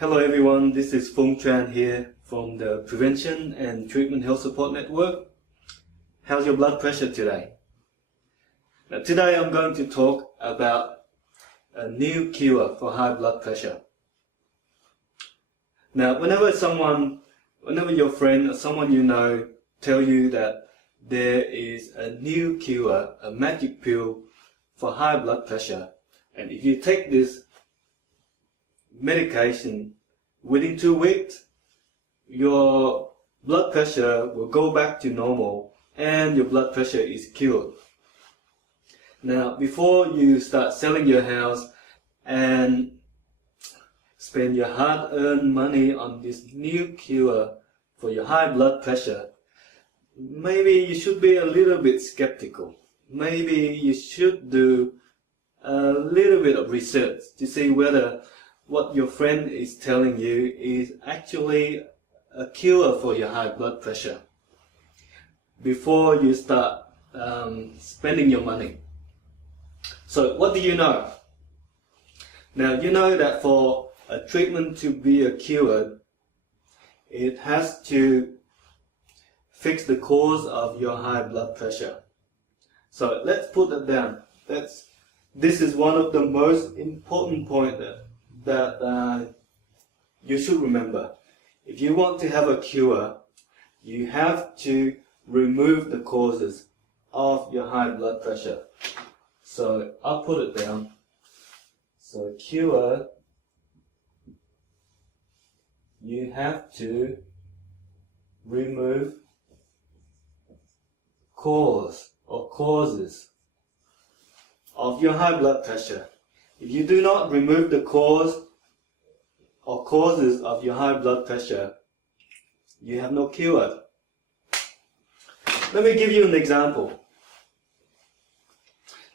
Hello everyone, this is Phung Tran here from the Prevention and Treatment Health Support Network. How's your blood pressure today? Now today I'm going to talk about a new cure for high blood pressure. Now whenever your friend or someone you know tell you that there is a new cure, a magic pill for high blood pressure, and if you take this medication within 2 weeks, your blood pressure will go back to normal and your blood pressure is cured. Now, before you start selling your house and spend your hard-earned money on this new cure for your high blood pressure, maybe you should be a little bit skeptical. Maybe you should do a little bit of research to see whether what your friend is telling you is actually a cure for your high blood pressure before you start spending your money. So what do you know? Now you know that for a treatment to be a cure, it has to fix the cause of your high blood pressure. So let's put that down. This is one of the most important points that you should remember. If you want to have a cure, you have to remove the causes of your high blood pressure. So I'll put it down. So cure, you have to remove cause or causes of your high blood pressure. If you do not remove the cause or causes of your high blood pressure, you have no cure. Let me give you an example.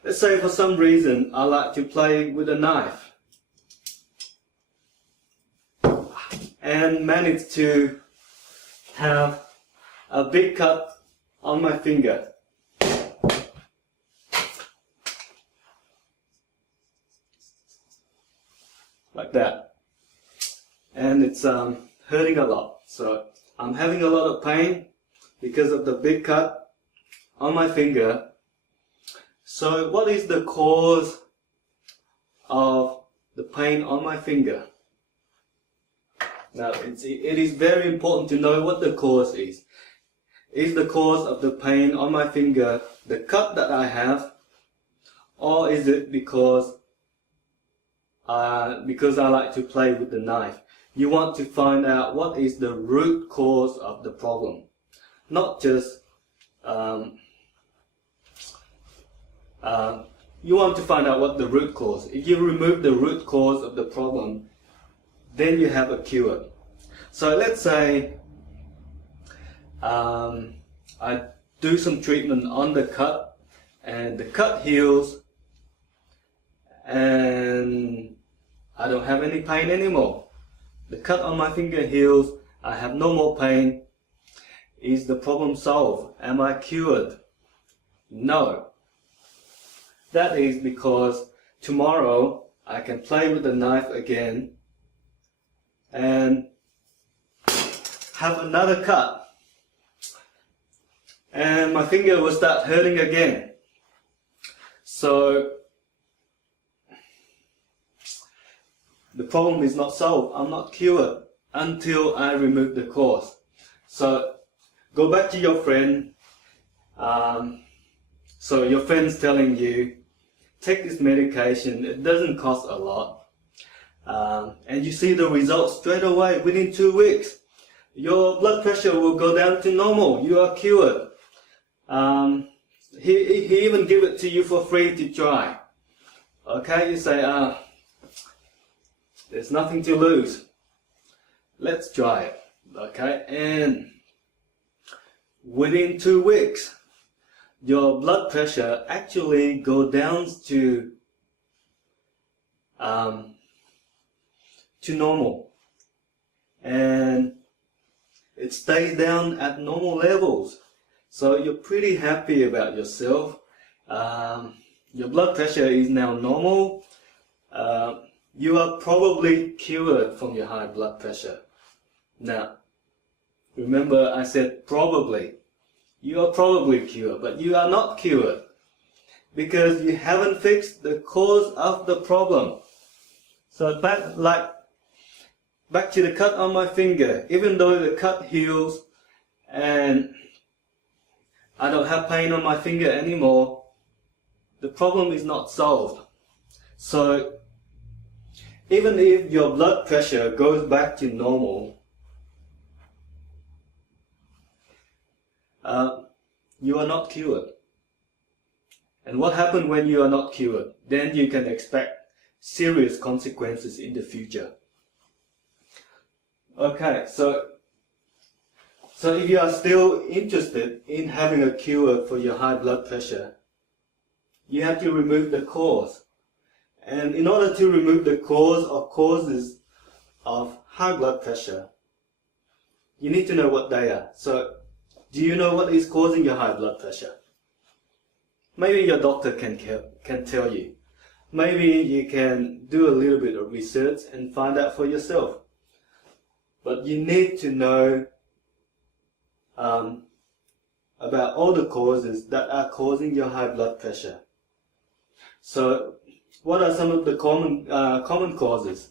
Let's say for some reason I like to play with a knife and manage to have a big cut on my finger. Like that, and it's hurting a lot. So I'm having a lot of pain because of the big cut on my finger. So what is the cause of the pain on my finger? Now it is very important to know what the cause is. Is the cause of the pain on my finger the cut that I have, or is it because I like to play with the knife? You want to find out what is the root cause of the problem, not just you want to find out what the root cause. If you remove the root cause of the problem, then you have a cure. So let's say I do some treatment on the cut and the cut heals and I don't have any pain anymore. The cut on my finger heals, I have no more pain. Is the problem solved? Am I cured? No. That is because tomorrow I can play with the knife again and have another cut, and my finger will start hurting again. So the problem is not solved. I'm not cured until I remove the cause. So go back to your friend. So your friend's telling you, take this medication, it doesn't cost a lot. And you see the results straight away within 2 weeks. Your blood pressure will go down to normal. You are cured. He even give it to you for free to try. Okay, you say, there's nothing to lose. Let's try it. Okay, and within 2 weeks, your blood pressure actually go down to normal, and it stays down at normal levels. So you're pretty happy about yourself. Your blood pressure is now normal. you are probably cured from your high blood pressure. Now, remember I said probably. You are probably cured, but you are not cured because you haven't fixed the cause of the problem. So back to the cut on my finger. Even though the cut heals and I don't have pain on my finger anymore, the problem is not solved. So even if your blood pressure goes back to normal, you are not cured. And what happens when you are not cured? Then you can expect serious consequences in the future. Okay, so if you are still interested in having a cure for your high blood pressure, you have to remove the cause. And in order to remove the cause or causes of high blood pressure, you need to know what they are. So, do you know what is causing your high blood pressure? Maybe your doctor can tell you. Maybe you can do a little bit of research and find out for yourself. But you need to know about all the causes that are causing your high blood pressure. So, what are some of the common causes?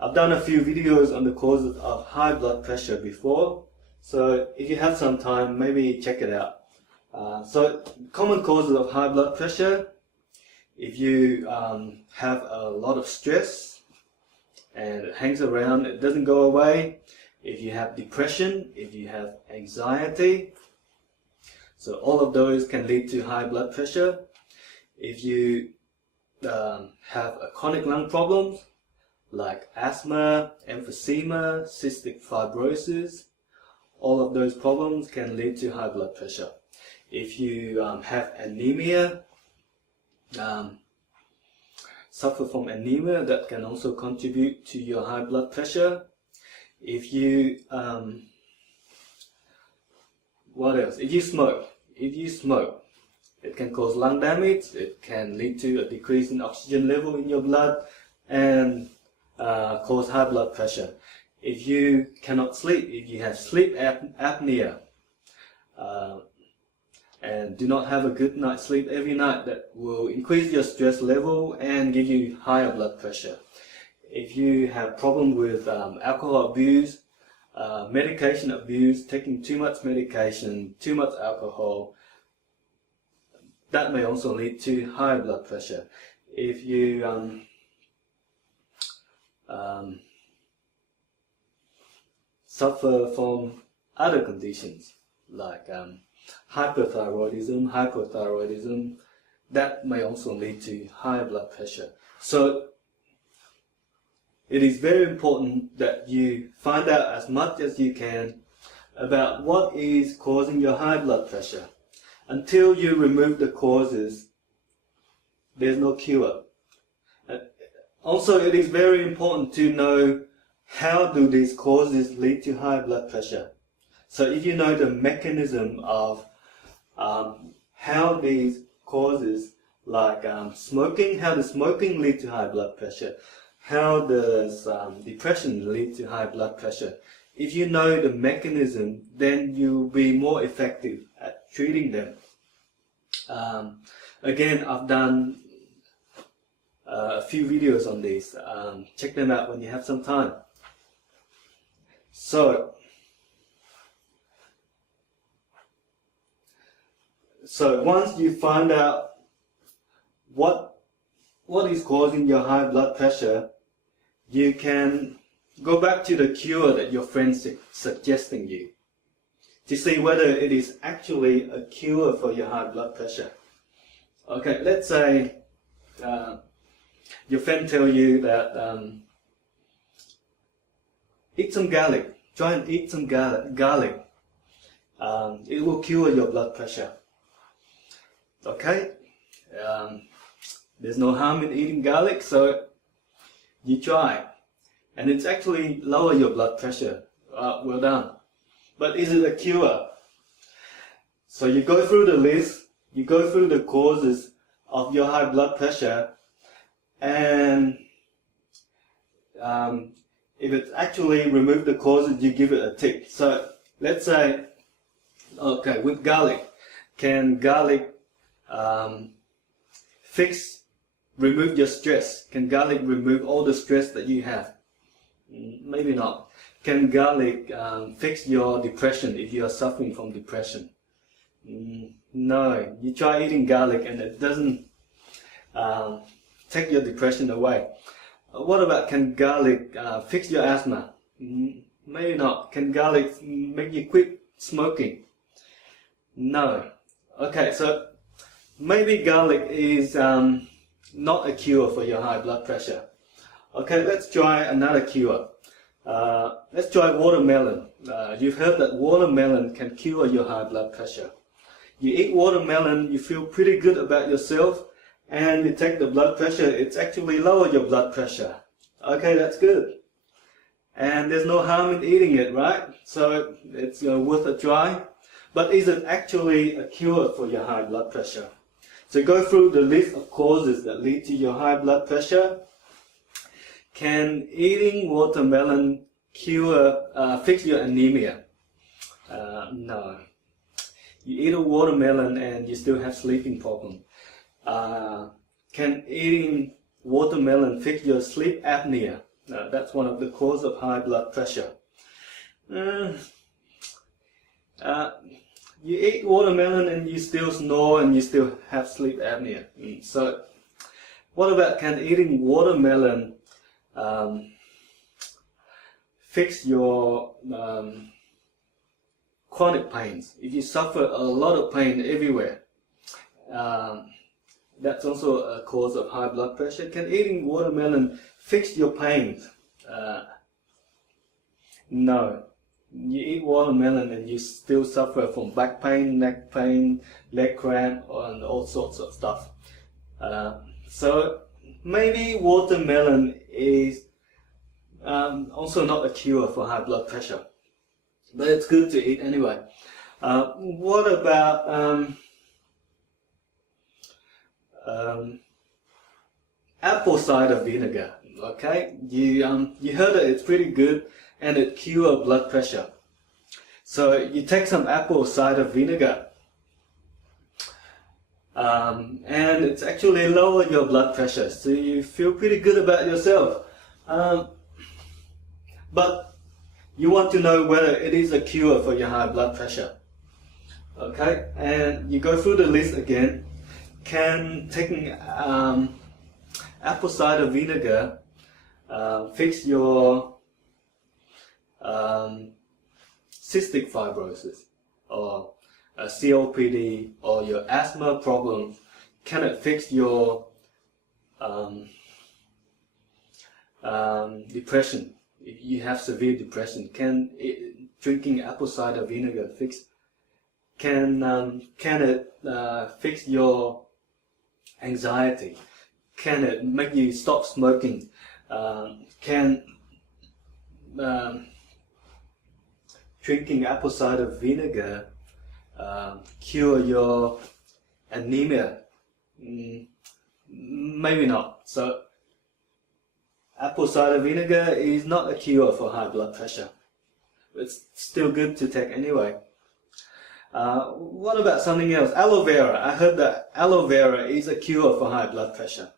I've done a few videos on the causes of high blood pressure before, so if you have some time, maybe check it out. So, common causes of high blood pressure: if you have a lot of stress and it hangs around, it doesn't go away; if you have depression, if you have anxiety, so all of those can lead to high blood pressure. If you have a chronic lung problems like asthma, emphysema, cystic fibrosis, all of those problems can lead to high blood pressure. If you have anemia, suffer from anemia, that can also contribute to your high blood pressure. If you, what else? If you smoke, it can cause lung damage. It can lead to a decrease in oxygen level in your blood and cause high blood pressure. If you cannot sleep, if you have sleep apnea, and do not have a good night's sleep every night, that will increase your stress level and give you higher blood pressure. If you have problem with alcohol abuse, medication abuse, taking too much medication, too much alcohol, that may also lead to high blood pressure. If you suffer from other conditions like hyperthyroidism, that may also lead to high blood pressure. So it is very important that you find out as much as you can about what is causing your high blood pressure. Until you remove the causes, there's no cure. Also, it is very important to know how do these causes lead to high blood pressure. So if you know the mechanism of how these causes, like smoking, how does smoking lead to high blood pressure? How does depression lead to high blood pressure? If you know the mechanism, then you'll be more effective at treating them. Again, I've done a few videos on this. Check them out when you have some time. So once you find out what is causing your high blood pressure, you can go back to the cure that your friend's suggesting you to see whether it is actually a cure for your high blood pressure. Okay, let's say your friend tell you that eat some garlic. Try and eat some garlic. It will cure your blood pressure. Okay? There's no harm in eating garlic, so you try. And it's actually lower your blood pressure. Well done. But is it a cure? So you go through the list, you go through the causes of your high blood pressure, and if it actually remove the causes, you give it a tick. So let's say, okay, with garlic, can garlic remove your stress? Can garlic remove all the stress that you have? Maybe not. Can garlic fix your depression if you are suffering from depression? No. You try eating garlic and it doesn't take your depression away. What about, can garlic fix your asthma? Maybe not. Can garlic make you quit smoking? No. Okay, so maybe garlic is not a cure for your high blood pressure. Okay, let's try another cure. Let's try watermelon. You've heard that watermelon can cure your high blood pressure. You eat watermelon, you feel pretty good about yourself, and you take the blood pressure, it's actually lower your blood pressure. Okay, that's good. And there's no harm in eating it, right? So it's worth a try. But is it actually a cure for your high blood pressure? So go through the list of causes that lead to your high blood pressure. Can eating watermelon fix your anemia? No. You eat a watermelon and you still have sleeping problem. Can eating watermelon fix your sleep apnea? That's one of the causes of high blood pressure. You eat watermelon and you still snore and you still have sleep apnea. So what about, can eating watermelon fix your chronic pains? If you suffer a lot of pain everywhere, that's also a cause of high blood pressure. Can eating watermelon fix your pains? No. You eat watermelon and you still suffer from back pain, neck pain, leg cramp, and all sorts of stuff. So maybe watermelon is also not a cure for high blood pressure, but it's good to eat anyway. What about apple cider vinegar? Okay, you heard that it's pretty good and it cures blood pressure. So you take some apple cider vinegar, and it's actually lower your blood pressure, so you feel pretty good about yourself. But you want to know whether it is a cure for your high blood pressure. Okay, and you go through the list again. Can taking apple cider vinegar fix your cystic fibrosis or COPD or your asthma problems? Can it fix your depression? If you have severe depression, can drinking apple cider vinegar fix? Can it fix your anxiety? Can it make you stop smoking? Can drinking apple cider vinegar cure your anemia? Maybe not. So apple cider vinegar is not a cure for high blood pressure. It's still good to take anyway. What about something else? Aloe vera. I heard that aloe vera is a cure for high blood pressure.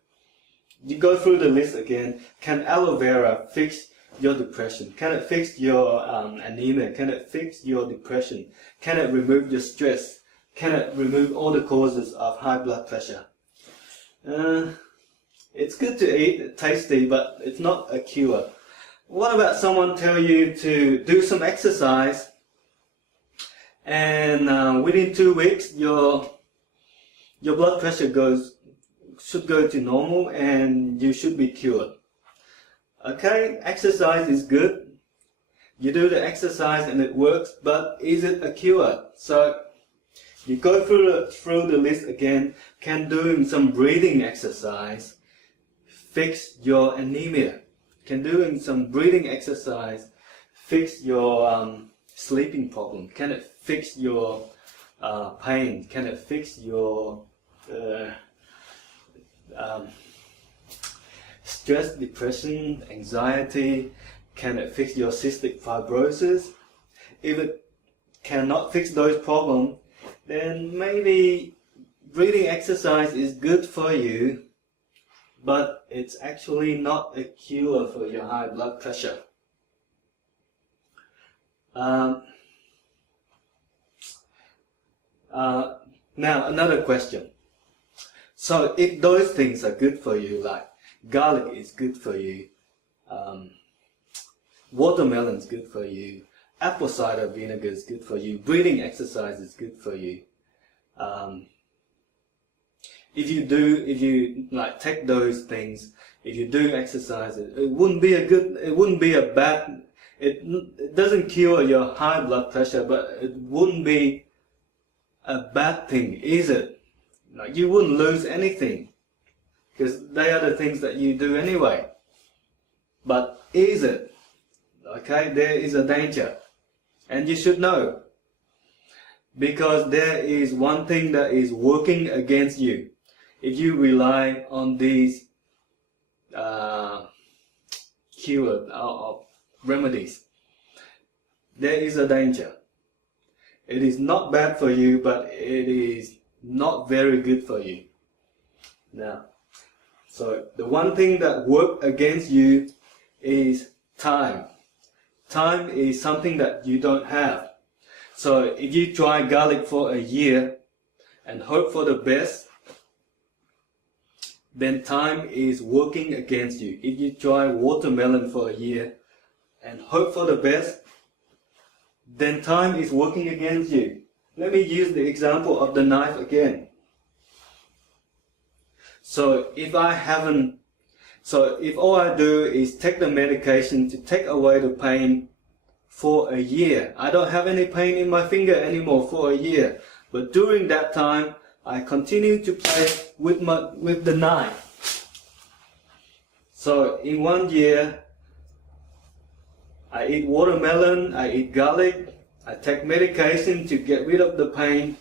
You go through the list again. Can aloe vera fix your depression? Can it fix your anemia? Can it fix your depression? Can it remove your stress? Can it remove all the causes of high blood pressure? It's good to eat, it's tasty, but it's not a cure. What about someone tell you to do some exercise and within 2 weeks your blood pressure should go to normal and you should be cured? Okay, exercise is good. You do the exercise and it works, but is it a cure? So you go through the list again. Can doing some breathing exercise fix your anemia? Can doing some breathing exercise fix your sleeping problem? Can it fix your pain? Can it fix your stress, depression, anxiety? Can it fix your cystic fibrosis? If it cannot fix those problems, then maybe breathing exercise is good for you, but it's actually not a cure for your high blood pressure. Now another question. So if those things are good for you, like garlic is good for you, watermelon is good for you, apple cider vinegar is good for you, breathing exercise is good for you. If you like take those things, if you do exercise, it wouldn't be a bad. It doesn't cure your high blood pressure, but it wouldn't be a bad thing, is it? Like, you wouldn't lose anything, because they are the things that you do anyway. But is it? Okay, there is a danger, and you should know, because there is one thing that is working against you. If you rely on these remedies, there is a danger. It is not bad for you, but it is not very good for you. Now, so the one thing that works against you is time. Time is something that you don't have. So if you try garlic for a year and hope for the best, then time is working against you. If you try watermelon for a year and hope for the best, then time is working against you. Let me use the example of the knife again. So if all I do is take the medication to take away the pain for a year, I don't have any pain in my finger anymore for a year. But during that time, I continue to play with the knife. So in 1 year, I eat watermelon, I eat garlic, I take medication to get rid of the pain.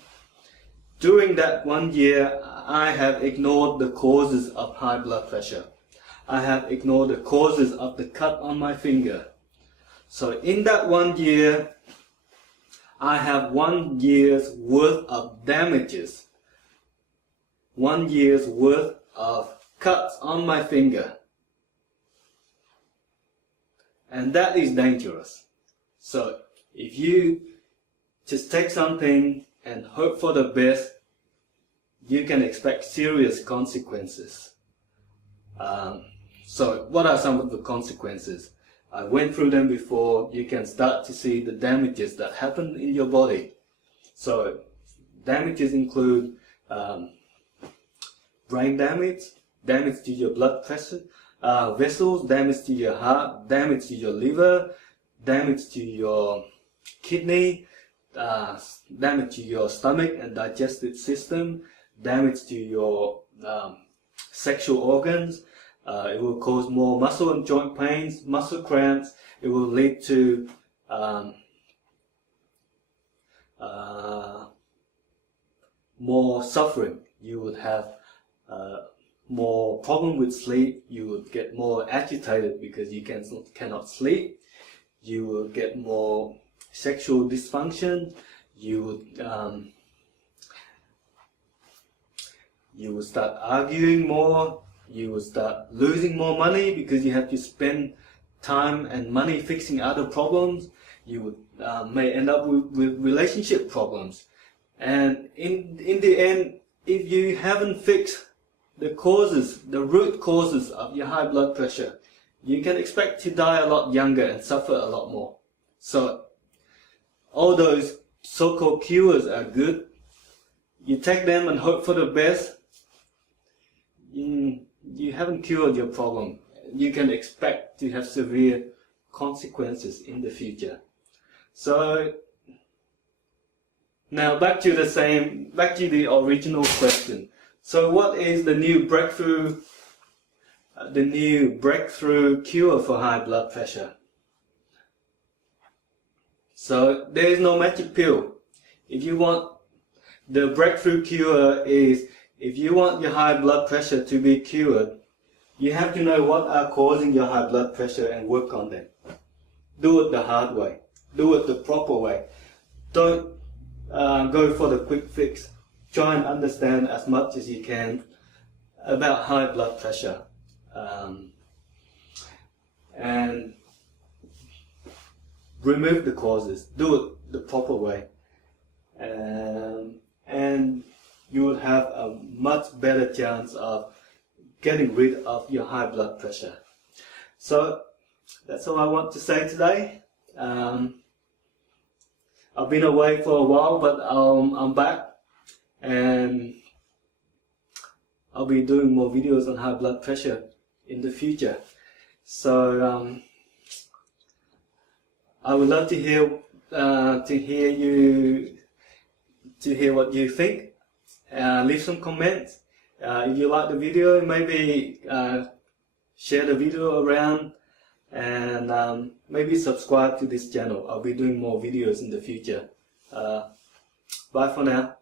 During that 1 year, I have ignored the causes of high blood pressure. I have ignored the causes of the cut on my finger. So in that 1 year, I have 1 year's worth of damages. 1 year's worth of cuts on my finger. And that is dangerous. So if you just take something and hope for the best, you can expect serious consequences. So what are some of the consequences? I went through them before. You can start to see the damages that happen in your body. So damages include brain damage, damage to your blood pressure, vessels, damage to your heart, damage to your liver, damage to your kidney, damage to your stomach and digestive system, damage to your sexual organs. It will cause more muscle and joint pains, muscle cramps. It will lead to more suffering. You would have more problem with sleep. You would get more agitated because you cannot sleep. You will get more sexual dysfunction. You would start arguing more. You will start losing more money because you have to spend time and money fixing other problems. You would may end up with relationship problems. And in the end, if you haven't fixed the causes, the root causes of your high blood pressure, you can expect to die a lot younger and suffer a lot more. So all those so-called cures are good. You take them and hope for the best. You haven't cured your problem. You can expect to have severe consequences in the future. So now back to the original question. So what is the new breakthrough cure for high blood pressure? So there is no magic pill. If you want the breakthrough cure is, if you want your high blood pressure to be cured, You have to know what are causing your high blood pressure and work on them. Do it the hard way. Do it the proper way. Don't go for the quick fix. Try and understand as much as you can about high blood pressure. And remove the causes. Do it the proper way. And you will have a much better chance of getting rid of your high blood pressure. So that's all I want to say today. I've been away for a while, but I'm back, and I'll be doing more videos on high blood pressure in the future. So I would love to hear what you think. Leave some comments. If you like the video, maybe share the video around, and maybe subscribe to this channel. I'll be doing more videos in the future. Bye for now.